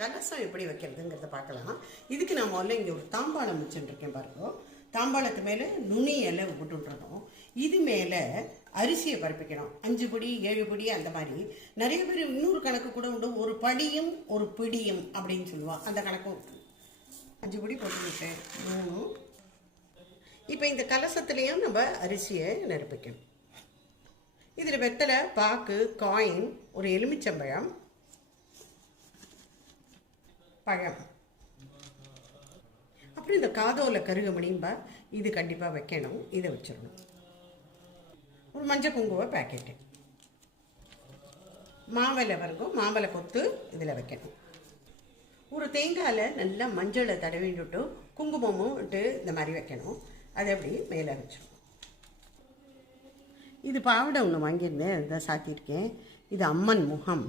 கலசம் எப்படி வைக்கிறதுங்கிறத பார்க்கலாம். இதுக்கு நான் முதல்ல இங்கே ஒரு தாம்பாளம் வச்சுருக்கேன் பாருங்க. தாம்பாளத்து மேலே நுனி இலை விட்டுட்டுறோம். இது மேலே அரிசியை பரப்பிக்கணும். 5 படி 7 படி அந்த மாதிரி. நிறைய பேர் இன்னொரு கணக்கு கூட உண்டு, ஒரு படியும் ஒரு பிடியும் அப்படின்னு சொல்லுவாள். அந்த கணக்கும் 5 படி போட்டுக்கிட்டேன் 3. இப்போ இந்த கலசத்துலேயும் நம்ம அரிசியை நிரப்பிக்கணும். இதில் வெத்தலை, பாக்கு, காயின், ஒரு எலுமிச்சம்பழம், பழம், அப்புறம் இந்த காதோல கருகமணிம்பா இது கண்டிப்பாக வைக்கணும். இதை வச்சிடணும். ஒரு மஞ்சள் குங்கும பேக்கெட்டு, மாவளை வரைக்கும் மாவளை கொத்து இதில் வைக்கணும். ஒரு தேங்காயில் நல்லா மஞ்சளை தடவிட்டு குங்குமமும் விட்டு இந்த மாதிரி வைக்கணும். அதை அப்படி மேலே வச்சிடணும். இது பாவடை ஒன்று வாங்கியிருந்தேன், அதுதான் சாத்தியிருக்கேன். இது அம்மன் முகம்.